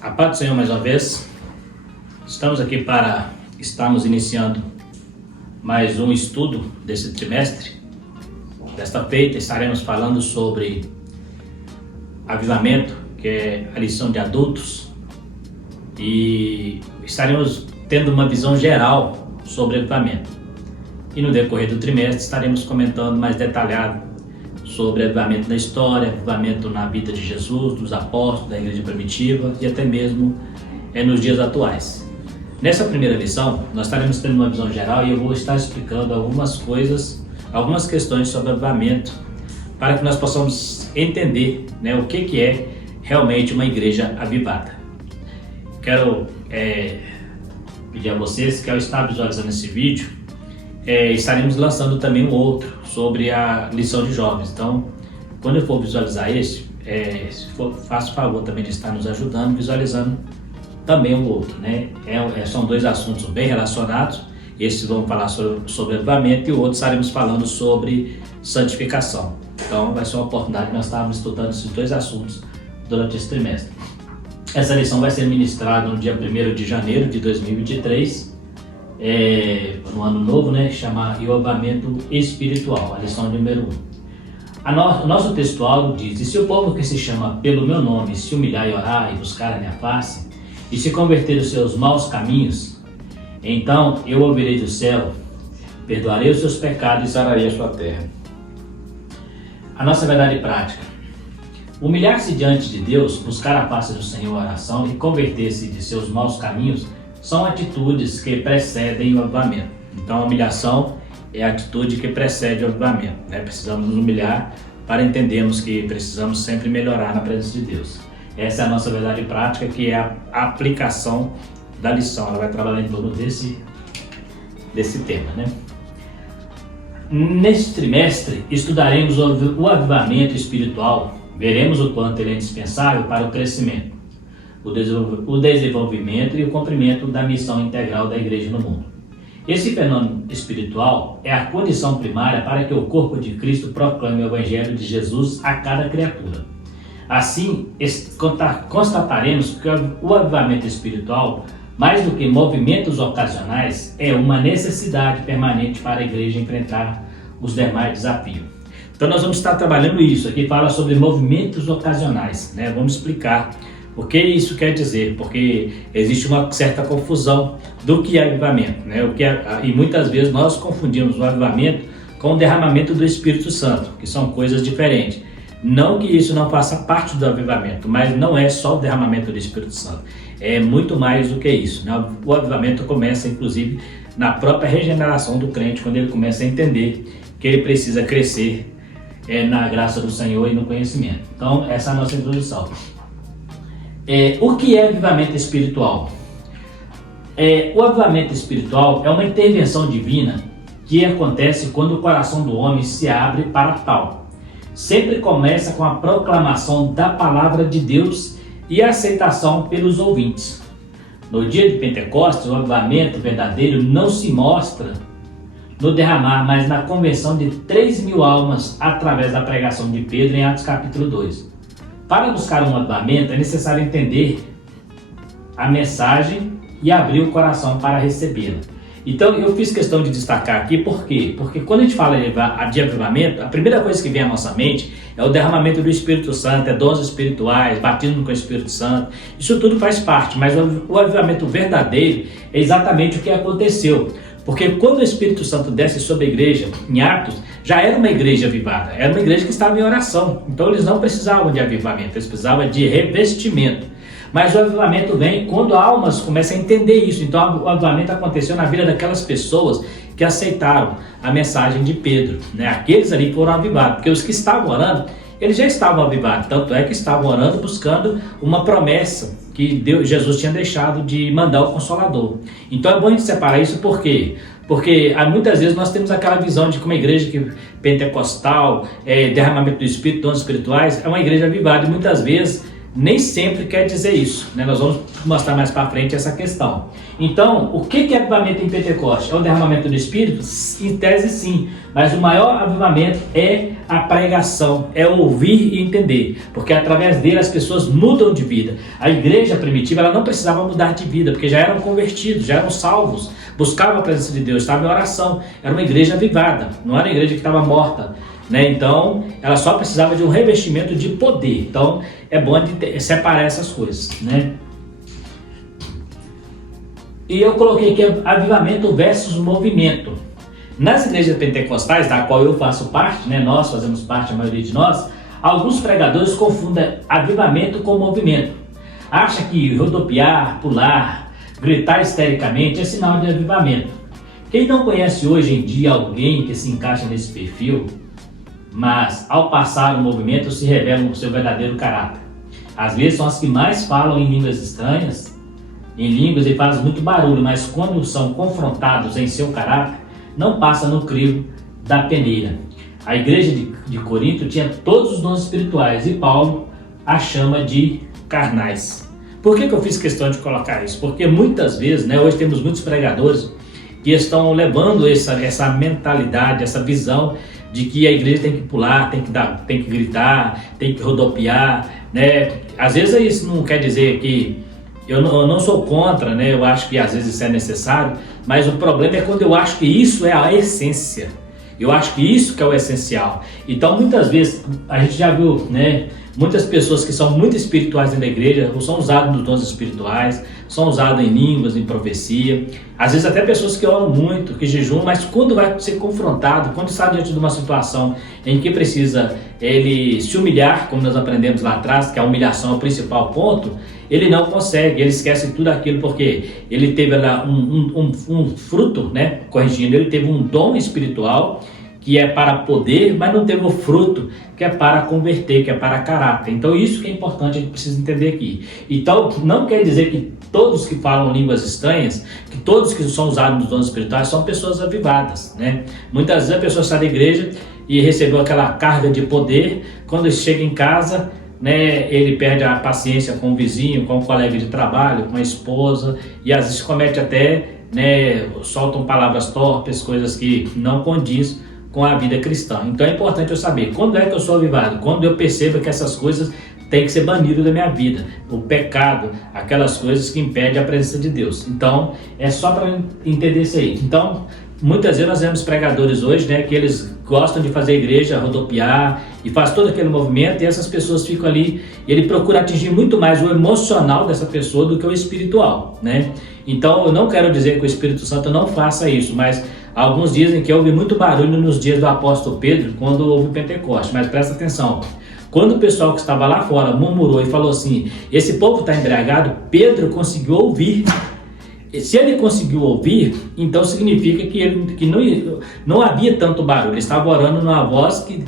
A paz do Senhor mais uma vez. Estamos aqui para estarmos iniciando mais um estudo desse trimestre. Desta feita estaremos falando sobre avivamento, que é a lição de adultos, e estaremos tendo uma visão geral sobre avivamento. E no decorrer do trimestre estaremos comentando mais detalhado sobre avivamento na história, avivamento na vida de Jesus, dos apóstolos, da igreja primitiva e até mesmo nos dias atuais. Nessa primeira lição, nós estaremos tendo uma visão geral e eu vou estar explicando algumas coisas, algumas questões sobre avivamento, para que nós possamos entender, o que é realmente uma igreja avivada. Quero pedir a vocês que, ao estar visualizando esse vídeo, estaremos lançando também um outro sobre a lição de jovens. Então, quando eu for visualizar esse, faça o favor também de estar nos ajudando, visualizando também o outro, são dois assuntos bem relacionados. Esse vamos falar sobre avivamento e o outro estaremos falando sobre santificação. Então, vai ser uma oportunidade de nós estarmos estudando esses dois assuntos durante esse trimestre. Essa lição vai ser ministrada no dia 1º de janeiro de 2023, no ano novo, chama o avivamento espiritual, a lição número 1. O nosso textual diz: "E se o povo que se chama pelo meu nome se humilhar e orar e buscar a minha face, e se converter os seus maus caminhos, então eu ouvirei do céu, perdoarei os seus pecados e sararei a sua terra." A nossa verdade prática: humilhar-se diante de Deus, buscar a face do Senhor, oração, e converter-se de seus maus caminhos são atitudes que precedem o avivamento. Então, a humilhação é a atitude que precede o avivamento. Precisamos nos humilhar para entendermos que precisamos sempre melhorar na presença de Deus. Essa é a nossa verdade prática, que é a aplicação da lição. Ela vai trabalhar em torno desse tema. Neste trimestre, estudaremos o avivamento espiritual. Veremos o quanto ele é indispensável para o crescimento, o desenvolvimento e o cumprimento da missão integral da igreja no mundo. Esse fenômeno espiritual é a condição primária para que o corpo de Cristo proclame o Evangelho de Jesus a cada criatura. Assim, constataremos que o avivamento espiritual, mais do que movimentos ocasionais, é uma necessidade permanente para a igreja enfrentar os demais desafios. Então nós vamos estar trabalhando isso. Aqui fala sobre movimentos ocasionais, Vamos explicar o que isso quer dizer, porque existe uma certa confusão do que é avivamento, e muitas vezes nós confundimos o avivamento com o derramamento do Espírito Santo, que são coisas diferentes. Não que isso não faça parte do avivamento, mas não é só o derramamento do Espírito Santo. É muito mais do que isso. O avivamento começa, inclusive, na própria regeneração do crente, quando ele começa a entender que ele precisa crescer na graça do Senhor e no conhecimento. Então, essa é a nossa introdução. O que é avivamento espiritual? O avivamento espiritual é uma intervenção divina que acontece quando o coração do homem se abre para tal. Sempre começa com a proclamação da palavra de Deus e a aceitação pelos ouvintes. No dia de Pentecostes, o avivamento verdadeiro não se mostra no derramar, mas na conversão de 3.000 almas através da pregação de Pedro em Atos capítulo 2. Para buscar um avivamento é necessário entender a mensagem e abrir o coração para recebê-la. Então eu fiz questão de destacar aqui, por quê? Porque quando a gente fala de avivamento, a primeira coisa que vem à nossa mente é o derramamento do Espírito Santo, dons espirituais, batismo com o Espírito Santo. Isso tudo faz parte, mas o avivamento verdadeiro é exatamente o que aconteceu. Porque quando o Espírito Santo desce sobre a igreja, em Atos, já era uma igreja avivada, era uma igreja que estava em oração. Então eles não precisavam de avivamento, eles precisavam de revestimento. Mas o avivamento vem quando almas começam a entender isso. Então o avivamento aconteceu na vida daquelas pessoas que aceitaram a mensagem de Pedro. Aqueles ali foram avivados, porque os que estavam orando, eles já estavam avivados. Tanto é que estavam orando buscando uma promessa que Jesus tinha deixado de mandar o Consolador. Então é bom a gente separar isso, por quê? Porque muitas vezes nós temos aquela visão de que uma igreja pentecostal, derramamento do Espírito, dons espirituais, é uma igreja avivada, e muitas vezes nem sempre quer dizer isso, né? Nós vamos mostrar mais para frente essa questão. Então, o que é avivamento em Pentecostes? É o derramamento do Espírito? Em tese, sim. Mas o maior avivamento é a pregação, é ouvir e entender. Porque através dele as pessoas mudam de vida. A igreja primitiva, ela não precisava mudar de vida, porque já eram convertidos, já eram salvos, buscavam a presença de Deus, estavam em oração. Era uma igreja avivada, não era uma igreja que estava morta, né? Então, ela só precisava de um revestimento de poder. Então, é bom separar essas coisas, né? E eu coloquei aqui avivamento versus movimento. Nas igrejas pentecostais, da qual eu faço parte, né? Nós fazemos parte, a maioria de nós, alguns pregadores confundem avivamento com movimento. Acha que rodopiar, pular, gritar histericamente é sinal de avivamento. Quem não conhece hoje em dia alguém que se encaixa nesse perfil, mas ao passar o movimento se revelam o seu verdadeiro caráter. Às vezes são as que mais falam em línguas estranhas, em línguas e fazem muito barulho, mas quando são confrontados em seu caráter, não passa no crivo da peneira. A igreja de Corinto tinha todos os dons espirituais e Paulo a chama de carnais. Por que eu fiz questão de colocar isso? Porque muitas vezes, né, hoje temos muitos pregadores que estão levando essa mentalidade, essa visão de que a igreja tem que pular, tem que gritar, tem que rodopiar, né? Às vezes isso não quer dizer que eu não sou contra, né? Eu acho que às vezes isso é necessário, mas o problema é quando eu acho que isso é a essência. Eu acho que isso que é o essencial. Então, muitas vezes, a gente já viu, né? Muitas pessoas que são muito espirituais dentro da igreja, ou são usadas nos dons espirituais, são usadas em línguas, em profecia. Às vezes até pessoas que oram muito, que jejuam, mas quando vai ser confrontado, quando está diante de uma situação em que precisa ele se humilhar, como nós aprendemos lá atrás, que a humilhação é o principal ponto, ele não consegue, ele esquece tudo aquilo, porque ele teve lá um fruto, né? Corrigindo, ele teve um dom espiritual, que é para poder, mas não teve o fruto, que é para converter, que é para caráter. Então isso que é importante, a gente precisa entender aqui. Então não quer dizer que todos que falam línguas estranhas, que todos que são usados nos dons espirituais são pessoas avivadas, né? Muitas vezes a pessoa sai da igreja e recebeu aquela carga de poder, quando chega em casa, né, ele perde a paciência com o vizinho, com o colega de trabalho, com a esposa, e às vezes comete até, né, soltam palavras torpes, coisas que não condiz com a vida cristã. Então é importante eu saber quando é que eu sou avivado, quando eu percebo que essas coisas têm que ser banidas da minha vida, o pecado, aquelas coisas que impedem a presença de Deus. Então é só para entender isso aí. Então muitas vezes nós vemos pregadores hoje, né, que eles gostam de fazer a igreja rodopiar e faz todo aquele movimento, e essas pessoas ficam ali, e ele procura atingir muito mais o emocional dessa pessoa do que o espiritual, né? Então eu não quero dizer que o Espírito Santo não faça isso, mas alguns dizem que houve muito barulho nos dias do apóstolo Pedro, quando houve Pentecoste. Mas presta atenção, quando o pessoal que estava lá fora murmurou e falou assim, esse povo está embriagado, Pedro conseguiu ouvir. Se ele conseguiu ouvir, então significa que não havia tanto barulho. Ele estava orando numa voz que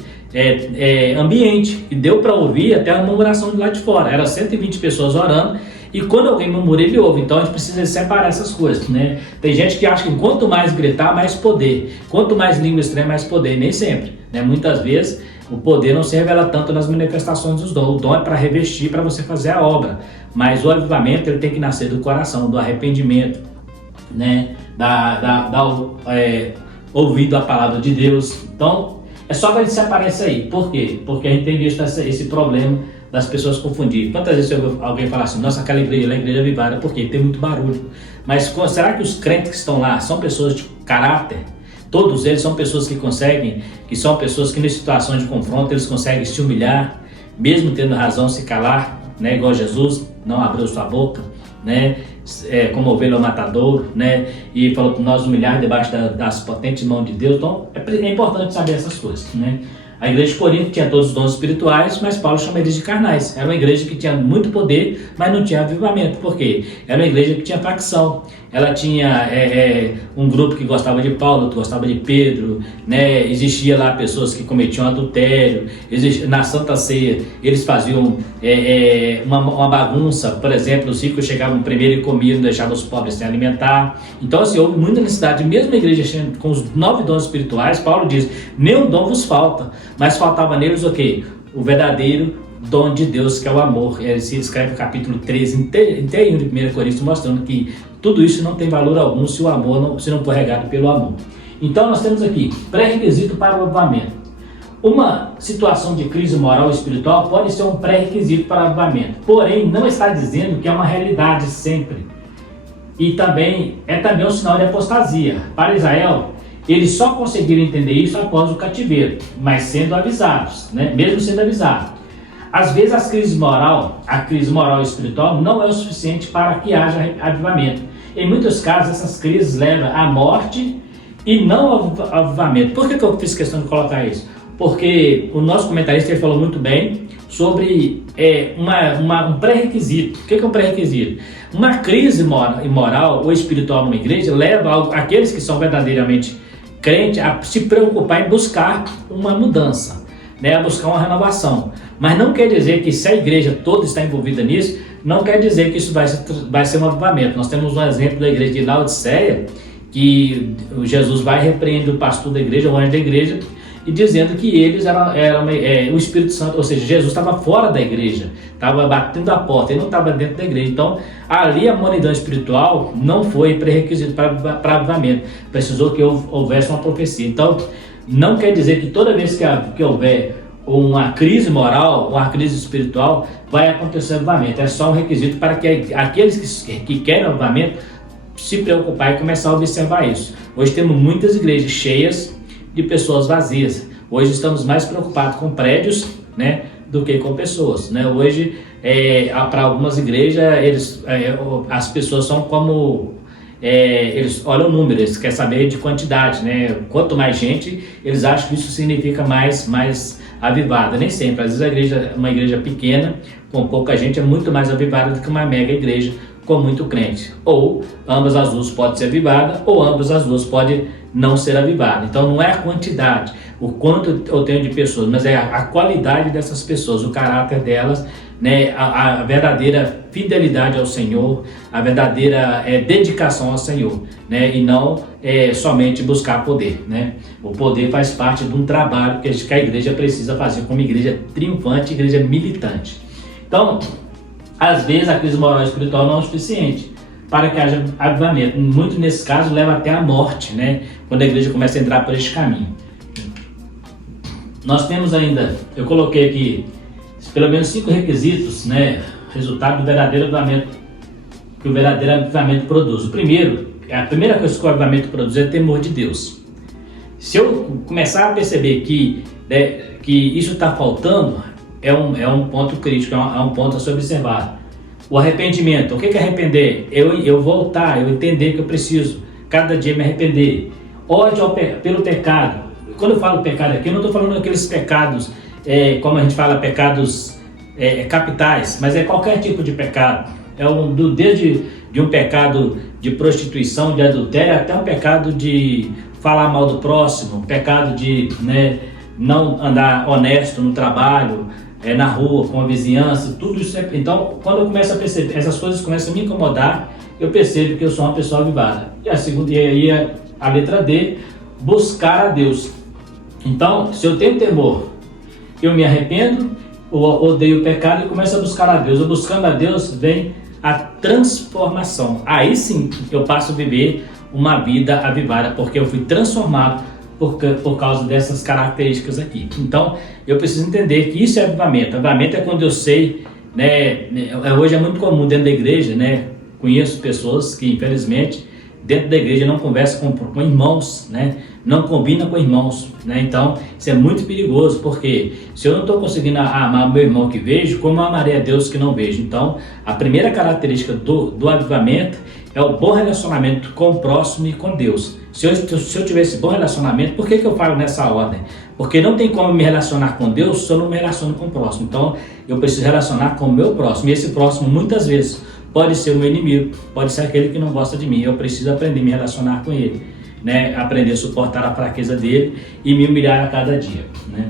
ambiente, que deu para ouvir até a murmuração de lá de fora. Era 120 pessoas orando, e quando alguém murmura, ele ouve. Então a gente precisa separar essas coisas, né? Tem gente que acha que quanto mais gritar, mais poder. Quanto mais língua estranha, mais poder. Nem sempre, né? Muitas vezes o poder não se revela tanto nas manifestações dos dons. O dom é para revestir, para você fazer a obra. Mas o avivamento, ele tem que nascer do coração, do arrependimento, né? Ouvido a palavra de Deus. Então é só para a gente separar isso aí. Por quê? Porque a gente tem visto esse problema das pessoas confundirem. Quantas vezes eu ouvi alguém falar assim, nossa, aquela igreja lá é igreja avivada, porque tem muito barulho. Mas será que os crentes que estão lá são pessoas de caráter? Todos eles são pessoas que são pessoas que em situações de confronto eles conseguem se humilhar, mesmo tendo razão, se calar, né? Igual Jesus, não abriu sua boca, né? Como ovelha ao matadouro, né? E falou para nós humilhar debaixo das potentes mãos de Deus. Então é importante saber essas coisas, né? A igreja de Corinto tinha todos os dons espirituais, mas Paulo chama eles de carnais. Era uma igreja que tinha muito poder, mas não tinha avivamento. Por quê? Era uma igreja que tinha facção. Ela tinha um grupo que gostava de Paulo, outro gostava de Pedro, né? Existia lá pessoas que cometiam adultério. Na Santa Ceia eles faziam uma bagunça. Por exemplo, os ricos chegavam primeiro e comiam, deixavam os pobres sem alimentar. Então assim, houve muita necessidade. Mesmo a igreja com os 9 dons espirituais, Paulo diz, nenhum dom vos falta, mas faltava neles o quê? O verdadeiro dom de Deus, que é o amor. Ele se escreve no capítulo 13 inteiro de 1 Coríntios, mostrando que tudo isso não tem valor algum se o amor se não for regado pelo amor. Então nós temos aqui pré-requisito para o avivamento. Uma situação de crise moral e espiritual pode ser um pré-requisito para o avivamento, porém não está dizendo que é uma realidade sempre. E também é um sinal de apostasia. Para Israel, eles só conseguiram entender isso após o cativeiro, mas sendo avisados, né? Mesmo sendo avisados. Às vezes a crise moral e espiritual não é o suficiente para que haja avivamento. Em muitos casos essas crises levam à morte e não ao avivamento. Por que eu fiz questão de colocar isso? Porque o nosso comentarista ele falou muito bem sobre um pré-requisito. O que é um pré-requisito? Uma crise moral ou espiritual numa igreja leva aqueles que são verdadeiramente crentes a se preocupar em buscar uma mudança, né? A buscar uma renovação. Mas não quer dizer que se a igreja toda está envolvida nisso, não quer dizer que isso vai ser um avivamento. Nós temos um exemplo da igreja de Laodiceia, que Jesus vai repreender o pastor da igreja, o anjo da igreja, e dizendo que eles eram o Espírito Santo, ou seja, Jesus estava fora da igreja, estava batendo a porta, ele não estava dentro da igreja. Então, ali a monidão espiritual não foi pré-requisito para avivamento, precisou que houvesse uma profecia. Então, não quer dizer que toda vez que houver uma crise moral, uma crise espiritual, vai acontecer avivamento. É só um requisito para que aqueles que querem avivamento se preocupar e começar a observar isso. Hoje temos muitas igrejas cheias de pessoas vazias. Hoje estamos mais preocupados com prédios, né, do que com pessoas, né? Hoje, para algumas igrejas, as pessoas são como... eles olham o número, eles querem saber de quantidade, né? Quanto mais gente, eles acham que isso significa mais avivada. Nem sempre. Às vezes uma igreja pequena, com pouca gente, é muito mais avivada do que uma mega igreja com muito crente. Ou ambas as duas podem ser avivadas, ou ambas as duas podem não ser avivadas. Então não é a quantidade, o quanto eu tenho de pessoas, mas é a qualidade dessas pessoas, o caráter delas, né? A verdadeira fidelidade ao Senhor, a verdadeira dedicação ao Senhor, né? E não somente buscar poder, né? O poder faz parte de um trabalho que a igreja precisa fazer como igreja triunfante, igreja militante. Então, às vezes a crise moral e espiritual não é o suficiente para que haja avivamento. Muito nesse caso leva até a morte, né? Quando a igreja começa a entrar por este caminho. Nós temos ainda, eu coloquei aqui, pelo menos 5 requisitos, né? Resultado do verdadeiro avivamento, que o verdadeiro avivamento produz. A primeira coisa que o avivamento produz é temor de Deus. Se eu começar a perceber que isso está faltando, é um ponto crítico, é um ponto a se observar. O arrependimento, o que é arrepender? Eu voltar, eu entender que eu preciso cada dia me arrepender. Ódio pelo pecado. Quando eu falo pecado aqui, eu não estou falando aqueles pecados, como a gente fala, pecados capitais, mas é qualquer tipo de pecado. Desde um pecado de prostituição, de adultério, até um pecado de falar mal do próximo, pecado de não andar honesto no trabalho, na rua, com a vizinhança, tudo isso. Então, quando eu começo a perceber, essas coisas começam a me incomodar, eu percebo que eu sou uma pessoa avivada. E aí a letra D, buscar a Deus. Então, se eu tenho temor, eu me arrependo, eu odeio o pecado e começo a buscar a Deus. Eu buscando a Deus, vem a transformação. Aí sim, eu passo a viver uma vida avivada, porque eu fui transformado por causa dessas características aqui. Então, eu preciso entender que isso é avivamento. Avivamento é quando eu sei, né? Hoje é muito comum dentro da igreja, né? Conheço pessoas que, infelizmente, dentro da igreja não conversam com irmãos, né? Não combina com irmãos, né? Então, isso é muito perigoso, porque se eu não estou conseguindo amar meu irmão que vejo, como amarei a Deus que não vejo? Então, a primeira característica do avivamento é o bom relacionamento com o próximo e com Deus. Se eu tiver esse bom relacionamento, por que eu falo nessa ordem? Porque não tem como me relacionar com Deus se eu não me relaciono com o próximo. Então, eu preciso relacionar com o meu próximo. E esse próximo, muitas vezes, pode ser o meu inimigo, pode ser aquele que não gosta de mim. Eu preciso aprender a me relacionar com ele, né? Aprender a suportar a fraqueza dele e me humilhar a cada dia, né?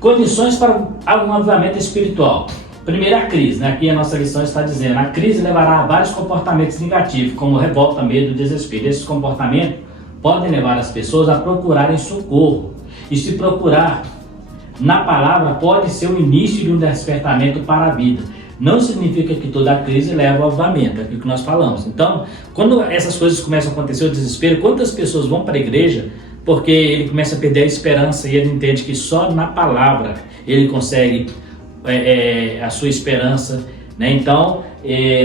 Condições para um avivamento espiritual. Primeira, a crise, né? Aqui a nossa lição está dizendo: a crise levará a vários comportamentos negativos, como revolta, medo, desespero. Esses comportamentos podem levar as pessoas a procurarem socorro. E se procurar na palavra pode ser o início de um despertamento para a vida. Não significa que toda crise leva ao avivamento, é aquilo que nós falamos. Então, quando essas coisas começam a acontecer, o desespero, quantas pessoas vão para a igreja porque ele começa a perder a esperança e ele entende que só na palavra ele consegue a sua esperança, né? Então,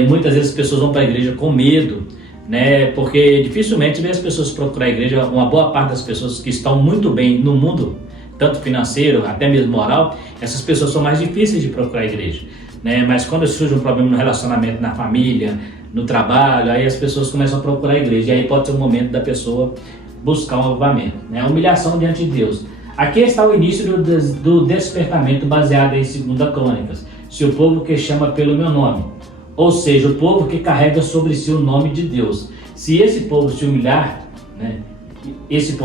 muitas vezes as pessoas vão para a igreja com medo, né? Porque dificilmente as pessoas procuram a igreja. Uma boa parte das pessoas que estão muito bem no mundo, tanto financeiro, até mesmo moral, essas pessoas são mais difíceis de procurar a igreja, né? Mas quando surge um problema no relacionamento, na família, no trabalho, aí as pessoas começam a procurar a igreja, e aí pode ser o momento da pessoa buscar um avivamento, né? A humilhação diante de Deus. Aqui está o início do despertamento baseado em 2 Crônicas. Se o povo que chama pelo meu nome, ou seja, o povo que carrega sobre si o nome de Deus. Se esse povo se humilhar, né? Esse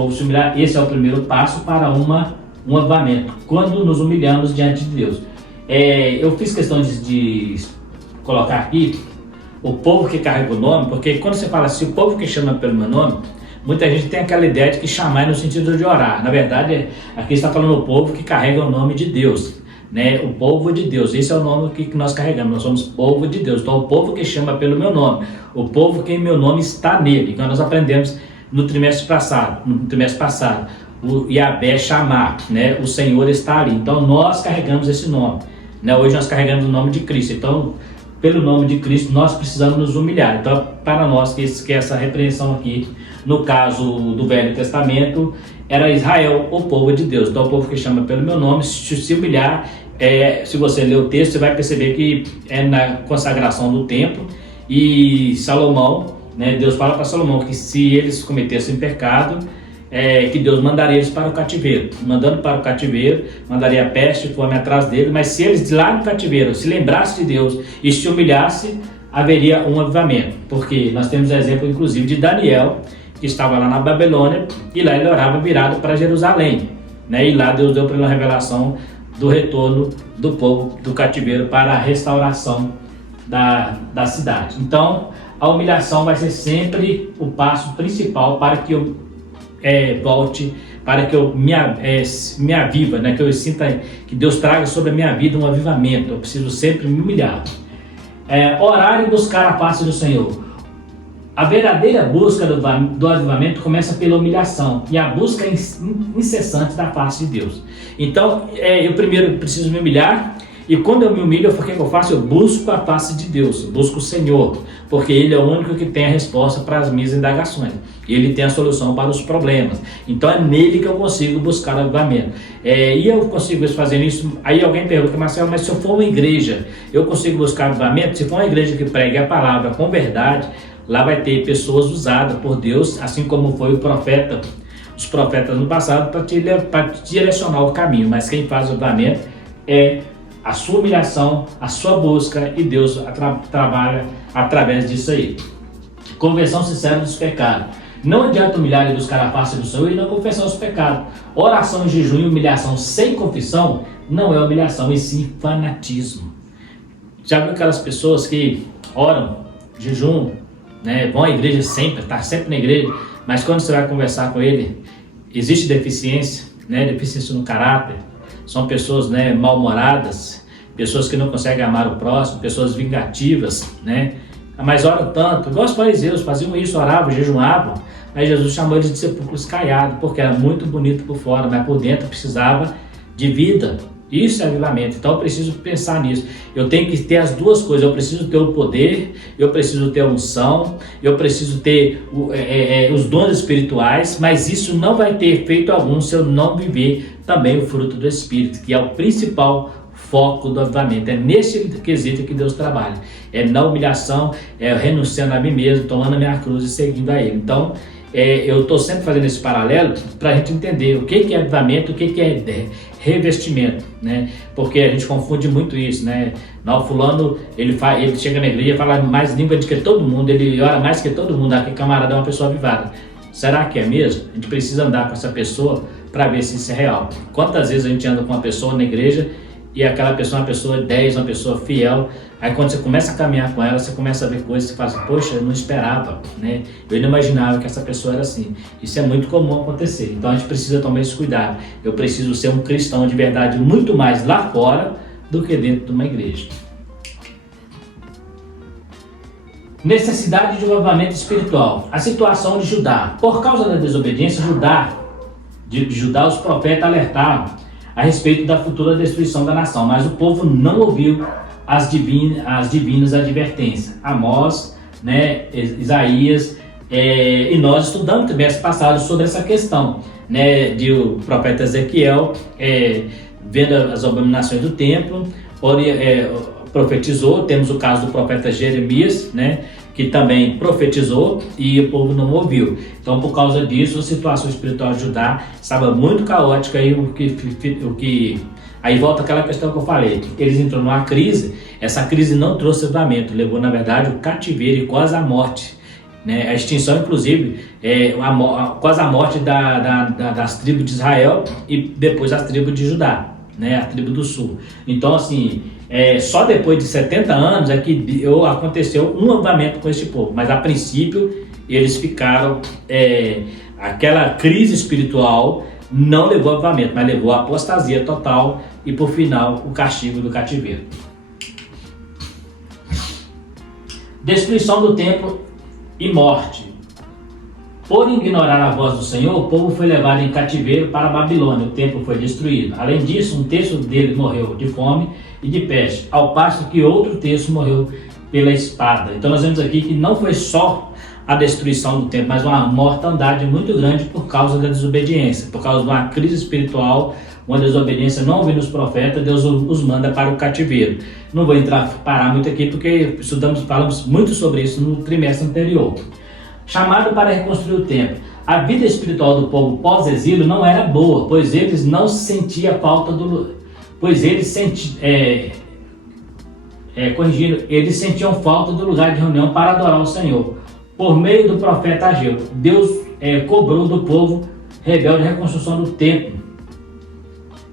é o primeiro passo para um avivamento, quando nos humilhamos diante de Deus. Eu fiz questão de colocar aqui o povo que carrega o nome, porque quando você fala assim, o povo que chama pelo meu nome, muita gente tem aquela ideia de que chamar é no sentido de orar. Na verdade, aqui está falando o povo que carrega o nome de Deus, né? O povo de Deus, esse é o nome que nós carregamos, nós somos povo de Deus. Então, o povo que chama pelo meu nome, o povo que meu nome está nele. Então, nós aprendemos no trimestre passado, o Yahvé chamar, né? O Senhor está ali. Então, nós carregamos esse nome, né? Hoje nós carregamos o nome de Cristo. Então, pelo nome de Cristo, nós precisamos nos humilhar. Então, para nós, que essa repreensão aqui, no caso do Velho Testamento, era Israel, o povo de Deus. Então, o povo que chama pelo meu nome, se humilhar, se você ler o texto, você vai perceber que é na consagração do templo. E Salomão, né, Deus fala para Salomão que se eles cometessem pecado, que Deus mandaria eles para o cativeiro. Mandando para o cativeiro, mandaria a peste e fome atrás deles. Mas se eles lá no cativeiro se lembrassem de Deus e se humilhassem, haveria um avivamento. Porque nós temos exemplo, inclusive, de Daniel, que estava lá na Babilônia, e lá ele orava virado para Jerusalém, né? E lá Deus deu para ele uma revelação do retorno do povo do cativeiro para a restauração da cidade. Então, a humilhação vai ser sempre o passo principal para que eu volte, para que eu me aviva, né? Que eu sinta que Deus traga sobre a minha vida um avivamento. Eu preciso sempre me humilhar. Orar e buscar a face do Senhor. A verdadeira busca do avivamento começa pela humilhação e a busca incessante da face de Deus. Então, eu primeiro preciso me humilhar, e quando eu me humilho, o que eu faço? Eu busco a face de Deus, eu busco o Senhor, porque Ele é o único que tem a resposta para as minhas indagações. Ele tem a solução para os problemas. Então é nele que eu consigo buscar o avivamento. E eu consigo fazer isso. Aí alguém pergunta, Marcelo, mas se eu for uma igreja, eu consigo buscar o avivamento? Se for uma igreja que pregue a palavra com verdade, lá vai ter pessoas usadas por Deus, assim como foi os profetas no passado, para te direcionar o caminho. Mas quem faz o avivamento é a sua humilhação, a sua busca, e Deus trabalha através disso aí. Conversão sincera dos pecados. Não adianta humilhar e buscar a face do Senhor e não confessar os pecados. Oração, jejum e humilhação sem confissão não é humilhação, e sim fanatismo. Já viu aquelas pessoas que oram, jejum, né, vão à igreja sempre, está sempre na igreja, mas quando você vai conversar com ele, existe deficiência, né, deficiência no caráter. São pessoas, né, mal-humoradas, pessoas que não conseguem amar o próximo, pessoas vingativas, né? Mas oram tanto, igual os fariseus, faziam isso, oravam, jejuavam, mas Jesus chamou eles de sepulcros caiados, porque era muito bonito por fora, mas por dentro precisava de vida. Isso é avivamento. Então eu preciso pensar nisso. Eu tenho que ter as duas coisas. Eu preciso ter o poder, eu preciso ter a unção, eu preciso ter os dons espirituais, mas isso não vai ter efeito algum se eu não viver também o fruto do Espírito, que é o principal foco do avivamento. É nesse quesito que Deus trabalha. É na humilhação, renunciando a mim mesmo, tomando a minha cruz e seguindo a Ele. Então, eu estou sempre fazendo esse paralelo para a gente entender o que é avivamento, o que é revestimento, né? Porque a gente confunde muito isso, né? Não, fulano, ele chega na igreja e fala mais língua do que todo mundo, ele ora mais que todo mundo, aquele camarada é uma pessoa avivada. Será que é mesmo? A gente precisa andar com essa pessoa para ver se isso é real. Quantas vezes a gente anda com uma pessoa na igreja e aquela pessoa é uma pessoa 10, uma pessoa fiel. Aí quando você começa a caminhar com ela, você começa a ver coisas que você fala assim, poxa, eu não esperava, né? Eu não imaginava que essa pessoa era assim. Isso é muito comum acontecer. Então a gente precisa tomar esse cuidado. Eu preciso ser um cristão de verdade muito mais lá fora do que dentro de uma igreja. Necessidade de um avivamento espiritual. A situação de Judá. Por causa da desobediência, de Judá, os profetas alertaram a respeito da futura destruição da nação, mas o povo não ouviu as divinas advertências. Amós, né, Isaías, e nós estudamos também esse passado sobre essa questão, né, de o profeta Ezequiel vendo as abominações do templo, profetizou. Temos o caso do profeta Jeremias, né, que também profetizou e o povo não ouviu. Então, por causa disso, a situação espiritual de Judá estava muito caótica e aí volta aquela questão que eu falei. Eles entraram numa crise. Essa crise não trouxe livramento, levou na verdade o cativeiro e quase a morte, né? A extinção, inclusive, quase a morte das tribos de Israel e depois as tribos de Judá, né? A tribo do sul. Então, assim, só depois de 70 anos é que aconteceu um avivamento com esse povo, mas a princípio eles ficaram, aquela crise espiritual não levou ao avivamento, mas levou à apostasia total e por final o castigo do cativeiro. Destruição do templo e morte. Por ignorar a voz do Senhor, o povo foi levado em cativeiro para a Babilônia, o templo foi destruído. Além disso, um terço deles morreu de fome e de peste, ao passo que outro terço morreu pela espada. Então nós vemos aqui que não foi só a destruição do templo, mas uma mortandade muito grande por causa da desobediência, por causa de uma crise espiritual, uma desobediência não ouvindo os profetas, Deus os manda para o cativeiro. Não vou parar muito aqui porque falamos muito sobre isso no trimestre anterior. Chamado para reconstruir o templo. A vida espiritual do povo pós-exílio não era boa, pois eles não sentiam falta eles sentiam falta do lugar de reunião para adorar o Senhor. Por meio do profeta Ageu, Deus cobrou do povo rebelde a reconstrução do templo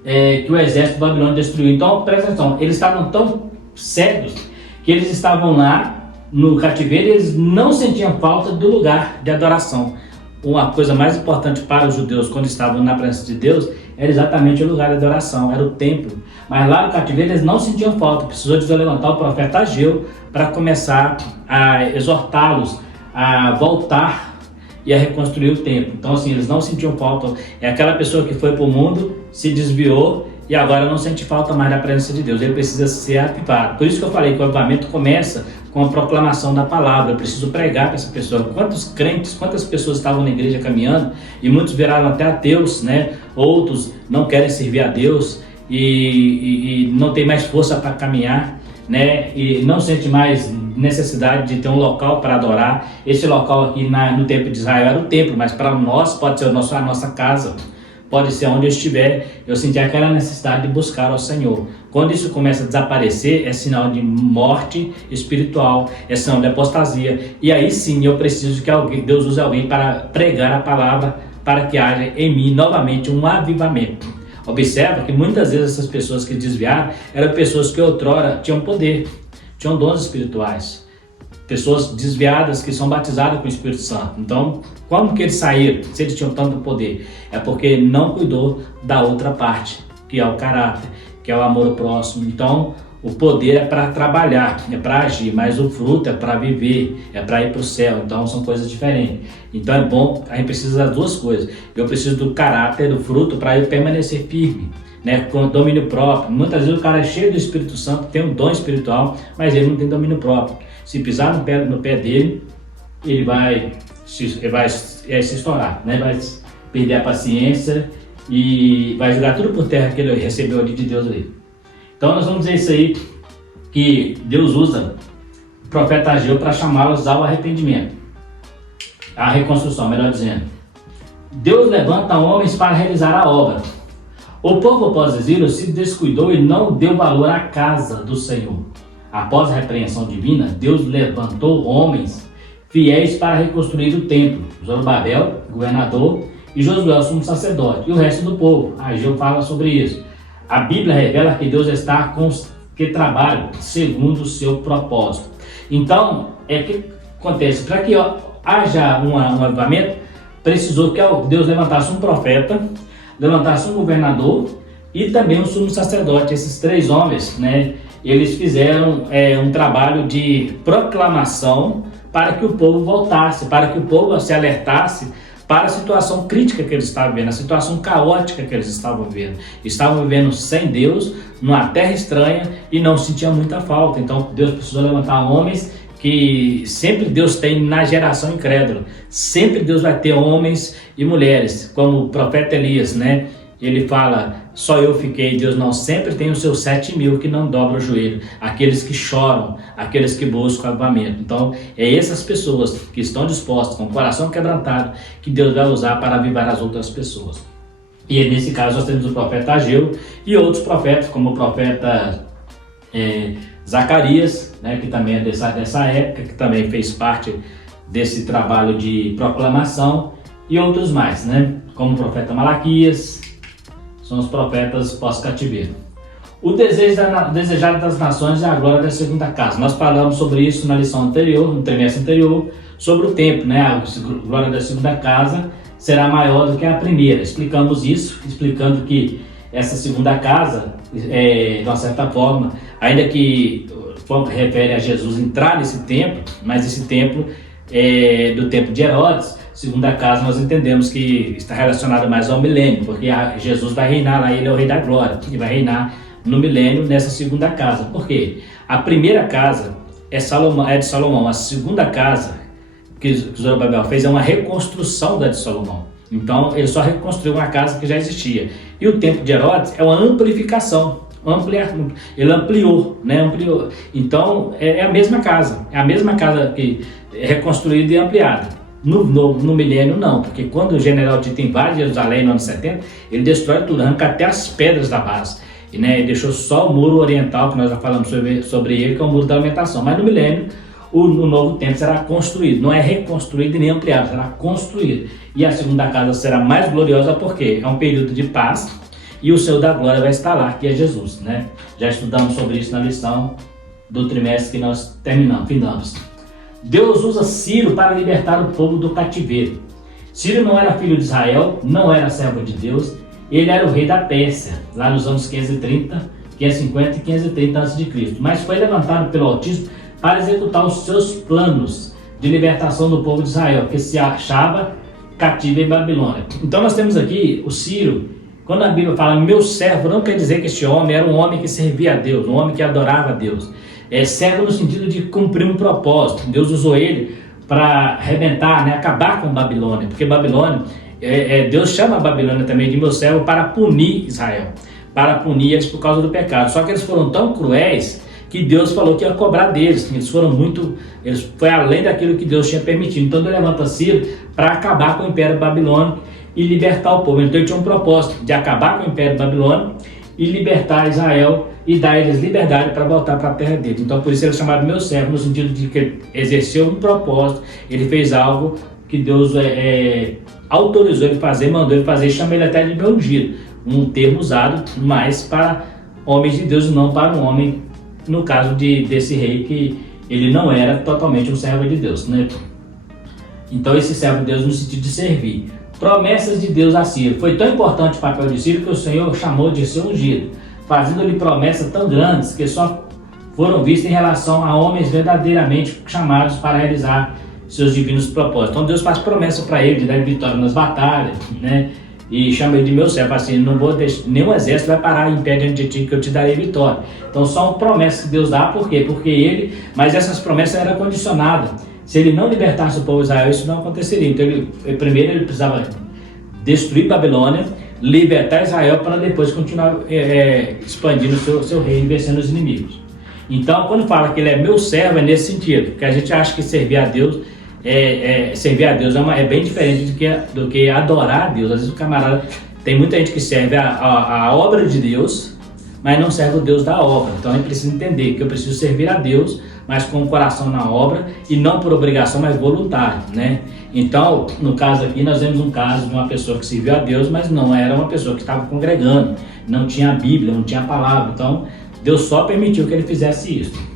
que o exército babilônico destruiu. Então, presta atenção, eles estavam tão cegos que eles estavam lá no cativeiro e eles não sentiam falta do lugar de adoração. Uma coisa mais importante para os judeus quando estavam na presença de Deus era exatamente o lugar de adoração, era o templo. Mas lá no cativeiro eles não sentiam falta, precisou de levantar o profeta Ageu para começar a exortá-los a voltar e a reconstruir o templo. Então assim, eles não sentiam falta. É aquela pessoa que foi para o mundo, se desviou e agora não sente falta mais da presença de Deus. Ele precisa ser avivado. Por isso que eu falei que o avivamento começa com a proclamação da palavra. Eu preciso pregar para essa pessoa. Quantos crentes, quantas pessoas estavam na igreja caminhando e muitos viraram até ateus, né? Outros não querem servir a Deus e não tem mais força para caminhar, né? E não sente mais necessidade de ter um local para adorar. Esse local aqui no tempo de Israel era o templo, mas para nós pode ser a nossa casa. Pode ser onde eu estiver, eu senti aquela necessidade de buscar ao Senhor. Quando isso começa a desaparecer, é sinal de morte espiritual, é sinal de apostasia. E aí sim eu preciso que Deus use alguém para pregar a palavra, para que haja em mim novamente um avivamento. Observa que muitas vezes essas pessoas que desviaram eram pessoas que outrora tinham poder, tinham dons espirituais. Pessoas desviadas que são batizadas com o Espírito Santo. Então, como que eles saíram, se eles tinham tanto poder? É porque não cuidou da outra parte, que é o caráter, que é o amor ao próximo. Então, o poder é para trabalhar, é para agir, mas o fruto é para viver, é para ir para o céu. Então, são coisas diferentes. Então, é bom, a gente precisa das duas coisas. Eu preciso do caráter, do fruto, para eu permanecer firme, né, com domínio próprio. Muitas vezes o cara é cheio do Espírito Santo, tem um dom espiritual, mas ele não tem domínio próprio. Se pisar no pé dele, ele vai se estourar, né? Vai perder a paciência e vai jogar tudo por terra que ele recebeu ali de Deus ali. Então nós vamos dizer isso aí, que Deus usa o profeta Ageu para chamá-los ao arrependimento, à reconstrução, melhor dizendo. Deus levanta homens para realizar a obra. O povo pós-exílio se descuidou e não deu valor à casa do Senhor. Após a repreensão divina, Deus levantou homens fiéis para reconstruir o templo. Zorobabel, governador, e Josué, sumo sacerdote, e o resto do povo. Ageu fala sobre isso. A Bíblia revela que Deus está com os que trabalham segundo o seu propósito. Então, o que acontece? Para que haja um avivamento, precisou que Deus levantasse um profeta, levantasse um governador e também um sumo sacerdote. Esses três homens, né, eles fizeram um trabalho de proclamação para que o povo voltasse, para que o povo se alertasse para a situação crítica que eles estavam vivendo, a situação caótica que eles estavam vivendo. Estavam vivendo sem Deus, numa terra estranha e não sentiam muita falta. Então Deus precisou levantar homens que sempre Deus tem na geração incrédula. Sempre Deus vai ter homens e mulheres, como o profeta Elias, né? Ele fala, só eu fiquei, Deus não, sempre tem os seus 7.000 que não dobram o joelho, aqueles que choram, aqueles que buscam avivamento. Então, é essas pessoas que estão dispostas, com o coração quebrantado, que Deus vai usar para avivar as outras pessoas. E nesse caso nós temos o profeta Ageu e outros profetas, como o profeta Zacarias, né, que também é dessa época, que também fez parte desse trabalho de proclamação, e outros mais, né, como o profeta Malaquias. São os profetas pós-cativeiro. O desejado das nações é a glória da segunda casa. Nós falamos sobre isso na lição anterior, no trimestre anterior, sobre o tempo, né? A glória da segunda casa será maior do que a primeira. Explicamos isso, explicando que essa segunda casa, de uma certa forma, ainda que refere a Jesus entrar nesse templo, mas esse templo é do tempo de Herodes. Segunda casa, nós entendemos que está relacionado mais ao milênio, porque Jesus vai reinar lá, ele é o rei da glória, e vai reinar no milênio nessa segunda casa. Por quê? A primeira casa é de Salomão, a segunda casa que Zorobabel fez é uma reconstrução da de Salomão. Então ele só reconstruiu uma casa que já existia. E o tempo de Herodes é uma amplificação, ele ampliou, né? Ampliou. Então é a mesma casa que é reconstruída e ampliada. No milênio não, porque quando o general Tito invade Jerusalém no ano 70, ele destrói tudo, arranca até as pedras da base, e, né, ele deixou só o muro oriental, que nós já falamos sobre ele, que é o muro da alimentação. Mas no milênio, o novo templo será construído, não é reconstruído e nem ampliado, será construído. E a segunda casa será mais gloriosa porque é um período de paz e o Senhor da glória vai estar lá, que é Jesus, né? Já estudamos sobre isso na lição do trimestre que nós findamos. Deus usa Ciro para libertar o povo do cativeiro. Ciro não era filho de Israel, não era servo de Deus, ele era o rei da Pérsia, lá nos anos 530, 550 e 530 a.C., mas foi levantado pelo Altíssimo para executar os seus planos de libertação do povo de Israel, que se achava cativo em Babilônia. Então nós temos aqui o Ciro. Quando a Bíblia fala meu servo, não quer dizer que este homem era um homem que servia a Deus, um homem que adorava a Deus. É servo no sentido de cumprir um propósito. Deus usou ele para arrebentar, né, acabar com Babilônia, porque Babilônia, Deus chama a Babilônia também de meu servo para punir Israel, para punir eles por causa do pecado. Só que eles foram tão cruéis que Deus falou que ia cobrar deles. Eles foi além daquilo que Deus tinha permitido. Então Deus levanta Ciro para acabar com o Império Babilônico e libertar o povo. Então ele tinha um propósito de acabar com o Império Babilônico e libertar Israel e dar eles liberdade para voltar para a terra deles. Então por isso ele é chamado meu servo, no sentido de que ele exerceu um propósito, ele fez algo que Deus autorizou ele fazer, mandou ele fazer, e chama ele até de meu ungido, um termo usado mais para homens de Deus e não para um homem, no caso desse rei, que ele não era totalmente um servo de Deus, né? Então esse servo de Deus no sentido de servir. Promessas de Deus a Ciro. Foi tão importante o papel de Ciro que o Senhor chamou de seu ungido, fazendo-lhe promessas tão grandes que só foram vistas em relação a homens verdadeiramente chamados para realizar seus divinos propósitos. Então Deus faz promessa para ele de dar vitória nas batalhas, né? E chama ele de meu servo, assim, não vou deixar, nenhum exército vai parar em pé diante de ti que eu te darei vitória. Então são promessas que Deus dá, por quê? Mas essas promessas eram condicionadas. Se ele não libertasse o povo de Israel, isso não aconteceria. Então primeiro ele precisava destruir Babilônia, libertar Israel para depois continuar expandindo o seu reino e vencendo os inimigos. Então quando fala que ele é meu servo, é nesse sentido, porque a gente acha que servir a Deus é bem diferente do que adorar a Deus. Às vezes o camarada, tem muita gente que serve a obra de Deus, mas não serve o Deus da obra. Então eu preciso entender que eu preciso servir a Deus, mas com o coração na obra e não por obrigação, mas voluntário, né? Então, no caso aqui, nós vemos um caso de uma pessoa que serviu a Deus, mas não era uma pessoa que estava congregando, não tinha a Bíblia, não tinha a palavra. Então, Deus só permitiu que ele fizesse isso.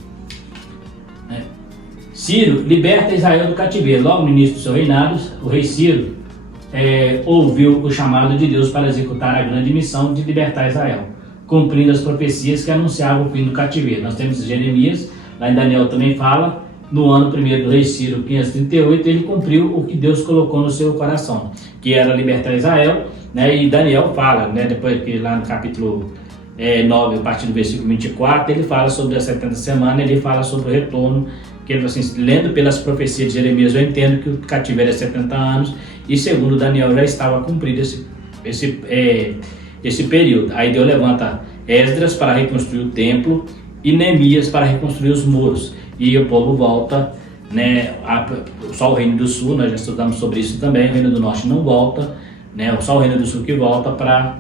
Ciro liberta Israel do cativeiro. Logo no início do seu reinado, o rei Ciro ouviu o chamado de Deus para executar a grande missão de libertar Israel, cumprindo as profecias que anunciavam o fim do cativeiro. Nós temos Jeremias, lá em Daniel também fala, no ano primeiro do rei Ciro, 538, ele cumpriu o que Deus colocou no seu coração, que era libertar Israel, né? E Daniel fala, né, depois que lá no capítulo 9, a partir do versículo 24, ele fala sobre as 70 semanas, ele fala sobre o retorno, que ele fala assim, lendo pelas profecias de Jeremias, eu entendo que o cativeiro é 70 anos, e segundo Daniel já estava cumprido esse período. Aí Deus levanta Esdras para reconstruir o templo e Neemias para reconstruir os muros, e o povo volta, né, só o reino do sul, nós já estudamos sobre isso também, o reino do norte não volta, né, só o reino do sul que volta para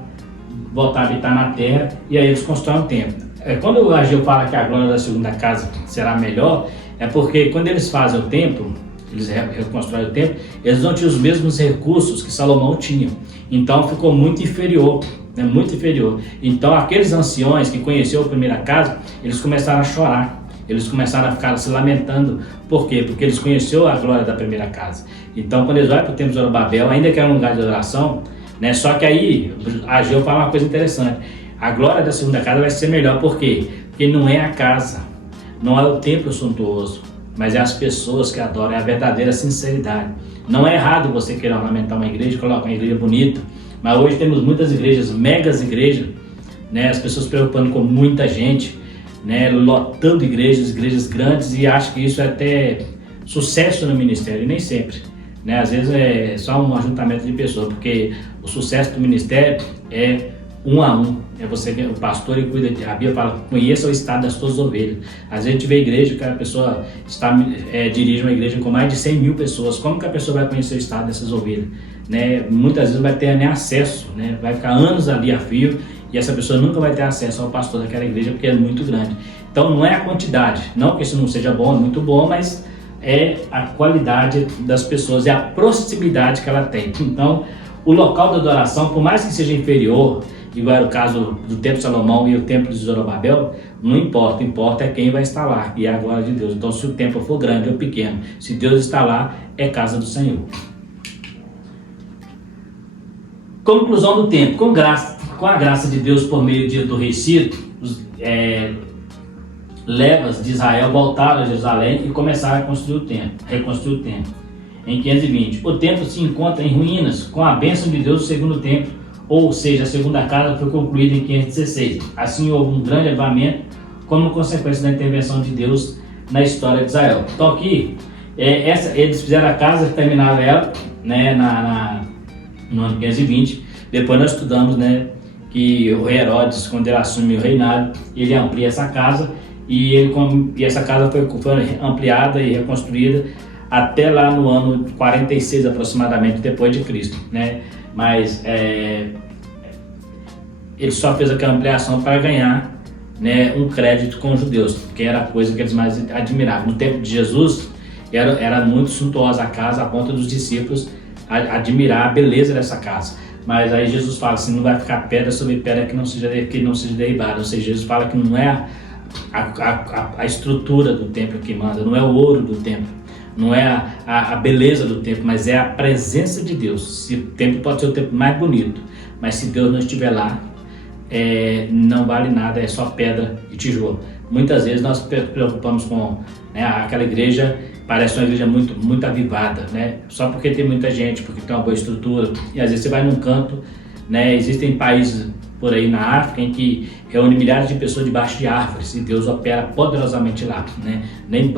voltar a habitar na terra, e aí eles constroem o templo. Quando o Ageu fala que a glória da segunda casa será melhor, é porque quando eles fazem o templo, eles reconstroem o templo, eles não tinham os mesmos recursos que Salomão tinha, então ficou muito inferior, né, muito inferior. Então aqueles anciões que conheceram a primeira casa, eles começaram a chorar, eles começaram a ficar se lamentando. Por quê? Porque eles conheceram a glória da primeira casa. Então quando eles olham para o templo de Zorobabel, ainda que era um lugar de adoração, né, só que aí Ageu fala uma coisa interessante, a glória da segunda casa vai ser melhor. Por quê? Porque não é a casa, não é o templo suntuoso, mas é as pessoas que adoram, é a verdadeira sinceridade. Não é errado você querer ornamentar uma igreja, colocar uma igreja bonita, mas hoje temos muitas igrejas, megas igrejas, né, as pessoas se preocupando com muita gente, né, lotando igrejas grandes, e acham que isso é até sucesso no ministério, e nem sempre, né, às vezes é só um ajuntamento de pessoas, porque o sucesso do ministério é um a um, é você ver o pastor e cuida de, a Bíblia fala, conheça o estado das suas ovelhas. Às vezes a gente vê igreja que a pessoa dirige uma igreja com mais de 100 mil pessoas, como que a pessoa vai conhecer o estado dessas ovelhas? Né? Muitas vezes não vai ter nem acesso, né? Vai ficar anos ali a fio, e essa pessoa nunca vai ter acesso ao pastor daquela igreja, porque é muito grande. Então não é a quantidade, não que isso não seja bom, é muito bom, mas é a qualidade das pessoas, é a proximidade que ela tem. Então o local da adoração, por mais que seja inferior, igual era o caso do templo de Salomão e o templo de Zorobabel, não importa, o que importa é quem vai estar lá, e é a glória de Deus. Então se o templo for grande ou pequeno, se Deus está lá, é casa do Senhor. Conclusão do templo. Com a graça de Deus por meio do rei Ciro, os levas de Israel voltaram a Jerusalém e começaram a reconstruir o templo. Em 520, o templo se encontra em ruínas com a bênção de Deus do segundo templo, ou seja, a segunda casa foi concluída em 516. Assim houve um grande avivamento como consequência da intervenção de Deus na história de Israel. Então aqui, eles fizeram a casa, terminaram ela, né, no ano 520. Depois nós estudamos, né, que o rei Herodes, quando ele assume o reinado, ele amplia essa casa, e essa casa foi ampliada e reconstruída até lá no ano 46 aproximadamente depois de Cristo, né? Mas ele só fez aquela ampliação para ganhar, né, um crédito com os judeus, que era a coisa que eles mais admiravam. No tempo de Jesus era muito suntuosa a casa, a ponto dos discípulos admirar a beleza dessa casa. Mas aí Jesus fala assim, não vai ficar pedra sobre pedra que não seja derribada. Ou seja, Jesus fala que não é a estrutura do templo que manda, não é o ouro do templo, não é a beleza do templo, mas é a presença de Deus. Se o templo pode ser o templo mais bonito, mas se Deus não estiver lá, não vale nada, é só pedra e tijolo. Muitas vezes nós preocupamos com, né, aquela igreja, parece uma igreja muito avivada, né? Só porque tem muita gente, porque tem uma boa estrutura, e às vezes você vai num canto, né? Existem países por aí na África em que reúne milhares de pessoas debaixo de árvores, e Deus opera poderosamente lá, né?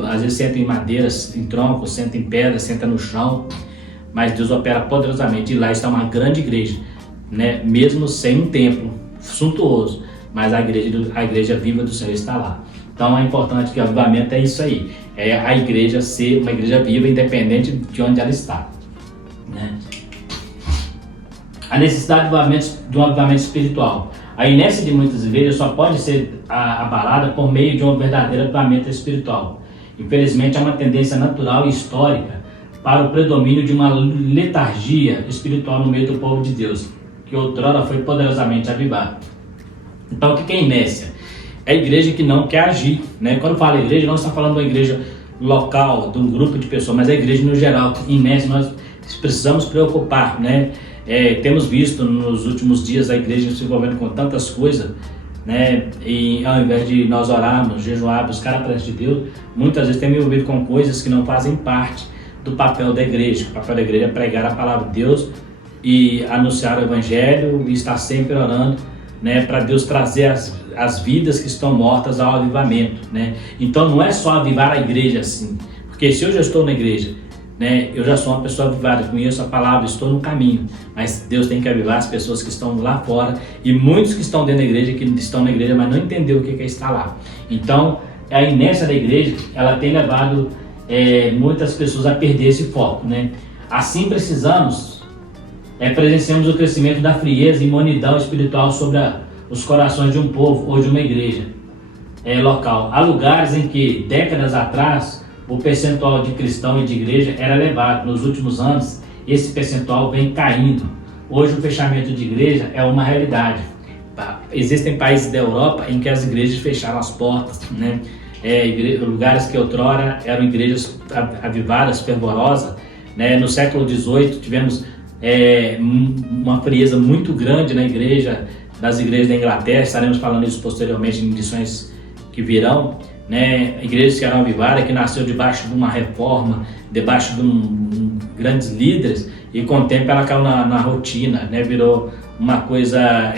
Às vezes senta em madeiras, em troncos, senta em pedras, senta no chão, mas Deus opera poderosamente, e lá está uma grande igreja, né? Mesmo sem um templo suntuoso, mas a igreja viva do Senhor está lá. Então é importante que o avivamento é isso aí, é a igreja ser uma igreja viva, independente de onde ela está, né? A necessidade de um avivamento espiritual. A inércia de muitas igrejas só pode ser abalada por meio de um verdadeiro avivamento espiritual. Infelizmente, há uma tendência natural e histórica para o predomínio de uma letargia espiritual no meio do povo de Deus, que outrora foi poderosamente avivado. Então, o que é inércia? É a igreja que não quer agir, né? Quando fala igreja, não está falando de uma igreja local, de um grupo de pessoas, mas é a igreja no geral. Inércia, nós precisamos preocupar, né? Temos visto nos últimos dias a igreja se envolvendo com tantas coisas, né? E ao invés de nós orarmos, jejuar, buscar a presença de Deus, muitas vezes tem me envolvido com coisas que não fazem parte do papel da igreja. O papel da igreja é pregar a palavra de Deus e anunciar o evangelho e estar sempre orando, né, para Deus trazer as vidas que estão mortas ao avivamento, né? Então não é só avivar a igreja assim, porque se eu já estou na igreja, né, eu já sou uma pessoa avivada, conheço a palavra, estou no caminho, mas Deus tem que avivar as pessoas que estão lá fora e muitos que estão dentro da igreja, que estão na igreja, mas não entenderam o que é estar lá. Então a inércia da igreja, ela tem levado muitas pessoas a perder esse foco, né? Assim precisamos presenciamos o crescimento da frieza e imunidão espiritual sobre os corações de um povo ou de uma igreja local. Há lugares em que décadas atrás o percentual de cristão e de igreja era elevado. Nos últimos anos, esse percentual vem caindo. Hoje, o fechamento de igreja é uma realidade. Existem países da Europa em que as igrejas fecharam as portas, né? Lugares que outrora eram igrejas avivadas, fervorosas, né? No século XVIII, tivemos uma frieza muito grande na igreja, das igrejas da Inglaterra. Estaremos falando isso posteriormente em edições que virão, né? Igrejas que eram avivadas, que nasceu debaixo de uma reforma, debaixo de grandes líderes, e com o tempo ela caiu na rotina, né? Virou uma coisa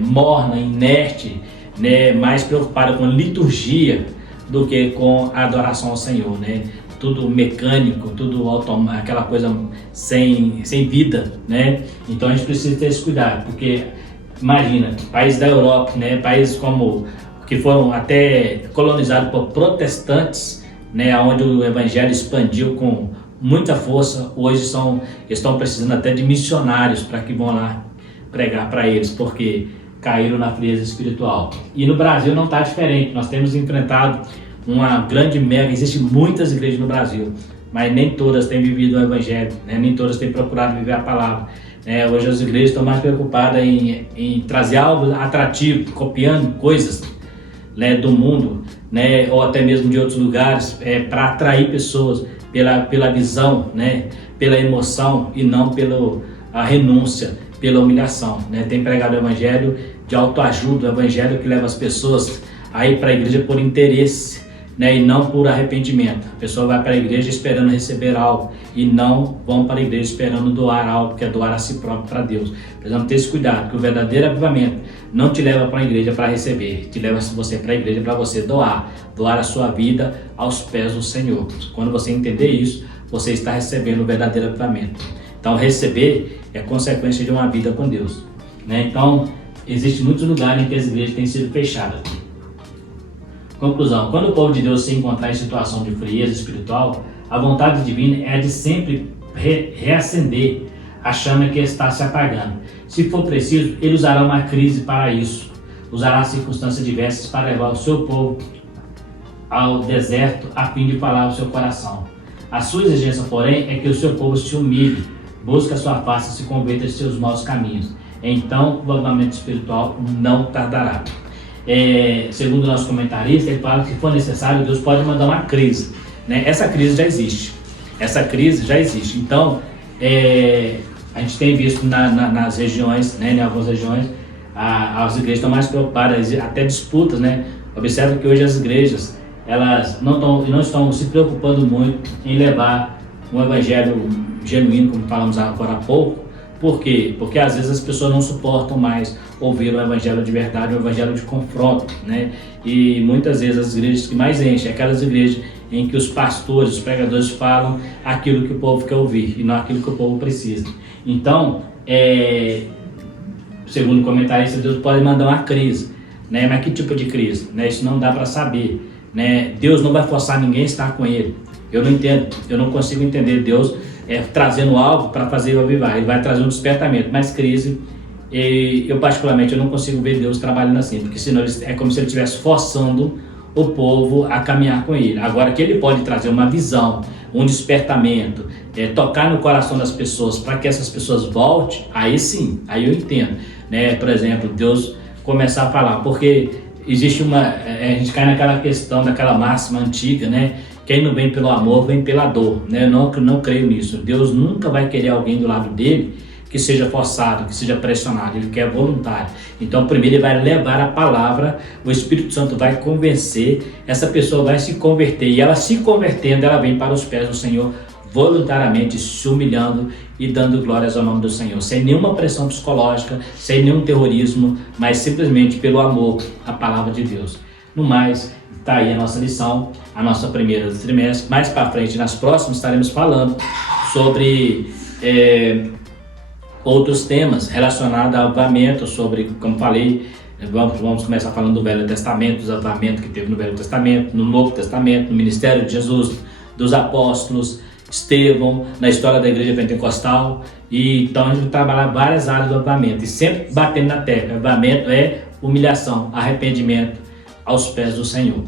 morna, inerte, né? Mais preocupada com liturgia do que com a adoração ao Senhor, né? Tudo mecânico, tudo automático, aquela coisa sem vida, né? Então a gente precisa ter esse cuidado, porque imagina, países da Europa, né? Países como que foram até colonizados por protestantes, né? Onde o evangelho expandiu com muita força, hoje estão precisando até de missionários para que vão lá pregar para eles, porque caíram na frieza espiritual. E no Brasil não está diferente. Nós temos enfrentado uma grande existem muitas igrejas no Brasil, mas nem todas têm vivido o evangelho, né? Nem todas têm procurado viver a palavra. Hoje as igrejas estão mais preocupadas em trazer algo atrativo, copiando coisas, né, do mundo, né, ou até mesmo de outros lugares, para atrair pessoas pela visão, né, pela emoção e não pela renúncia, pela humilhação, né? Tem pregado o evangelho de autoajuda, o evangelho que leva as pessoas a ir para a igreja por interesse, né, e não por arrependimento. A pessoa vai para a igreja esperando receber algo e não vão para a igreja esperando doar algo, que é doar a si próprio para Deus. Precisamos ter esse cuidado, que o verdadeiro avivamento não te leva para a igreja para receber, te leva você para a igreja para você doar a sua vida aos pés do Senhor. Quando você entender isso, você está recebendo o verdadeiro avivamento. Então receber é consequência de uma vida com Deus, né? Então existem muitos lugares em que as igrejas têm sido fechadas. Conclusão: quando o povo de Deus se encontrar em situação de frieza espiritual, a vontade divina é de sempre reacender a chama que está se apagando. Se for preciso, ele usará uma crise para isso, usará circunstâncias diversas para levar o seu povo ao deserto a fim de falar ao seu coração. A sua exigência, porém, é que o seu povo se humilhe, busque a sua face e se converta de seus maus caminhos. Então o avivamento espiritual não tardará. Segundo o nosso comentarista, ele fala que se for necessário, Deus pode mandar uma crise, né? Essa crise já existe. Então a gente tem visto nas regiões, né, em algumas regiões, as igrejas estão mais preocupadas, até disputas, né? Observa que hoje as igrejas elas não estão se preocupando muito em levar um evangelho genuíno, como falamos agora há pouco. Por quê? Porque às vezes as pessoas não suportam mais ouvir o evangelho de verdade, o evangelho de confronto, né? E muitas vezes as igrejas que mais enchem, aquelas igrejas em que os pastores, os pregadores falam aquilo que o povo quer ouvir e não aquilo que o povo precisa. Então, segundo o comentarista, Deus pode mandar uma crise, né? Mas que tipo de crise? Né? Isso não dá para saber, né? Deus não vai forçar ninguém a estar com ele. Eu não entendo, eu não consigo entender Deus trazendo algo para fazer eu avivar. Ele vai trazer um despertamento, mas crise E eu particularmente eu não consigo ver Deus trabalhando assim, porque senão é como se ele estivesse forçando o povo a caminhar com ele. Agora que ele pode trazer uma visão, um despertamento, tocar no coração das pessoas para que essas pessoas voltem, aí sim, aí eu entendo, né? Por exemplo, Deus começar a falar, porque existe a gente cai naquela questão, daquela máxima antiga, né? Quem não vem pelo amor, vem pela dor, né? Eu não creio nisso. Deus nunca vai querer alguém do lado dele que seja forçado, que seja pressionado, ele quer voluntário. Então primeiro ele vai levar a palavra, o Espírito Santo vai convencer, essa pessoa vai se converter, e ela se convertendo, ela vem para os pés do Senhor, voluntariamente se humilhando e dando glórias ao nome do Senhor, sem nenhuma pressão psicológica, sem nenhum terrorismo, mas simplesmente pelo amor à palavra de Deus. No mais, está aí a nossa lição, a nossa primeira do trimestre. Mais para frente, nas próximas, estaremos falando sobre outros temas relacionados ao avivamento, sobre, como falei, vamos começar falando do Velho Testamento, dos avivamentos que teve no Velho Testamento, no Novo Testamento, no ministério de Jesus, dos apóstolos, Estevão, na história da igreja pentecostal. E então a gente vai trabalhar várias áreas do avivamento, e sempre batendo na tecla: avivamento é humilhação, arrependimento aos pés do Senhor.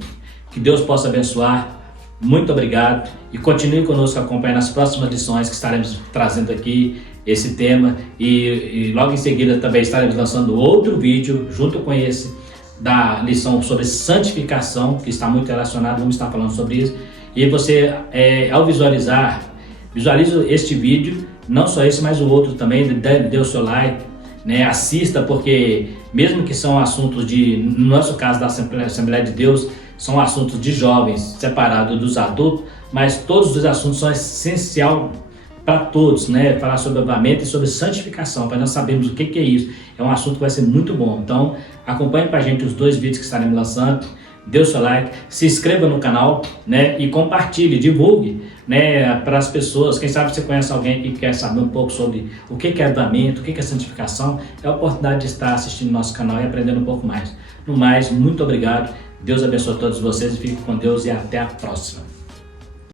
Que Deus possa abençoar. Muito obrigado, e continue conosco acompanhando as próximas lições que estaremos trazendo aqui esse tema, e logo em seguida também estaremos lançando outro vídeo junto com esse da lição sobre santificação, que está muito relacionado, vamos estar falando sobre isso. E você, ao visualize este vídeo, não só esse, mas o outro também, dê o seu like, né? Assista, porque mesmo que são assuntos no nosso caso da Assembleia de Deus, são assuntos de jovens separados dos adultos, mas todos os assuntos são essenciais para todos, né? Falar sobre avivamento e sobre santificação, para nós sabermos o que é isso. É um assunto que vai ser muito bom. Então, acompanhe com a gente os 2 vídeos que estaremos lançando. Dê o seu like, se inscreva no canal, né? E compartilhe, divulgue, né? Para as pessoas. Quem sabe você conhece alguém que quer saber um pouco sobre o que é avivamento, o que é santificação. É a oportunidade de estar assistindo nosso canal e aprendendo um pouco mais. No mais, muito obrigado. Deus abençoe a todos vocês, e fique com Deus, e até a próxima.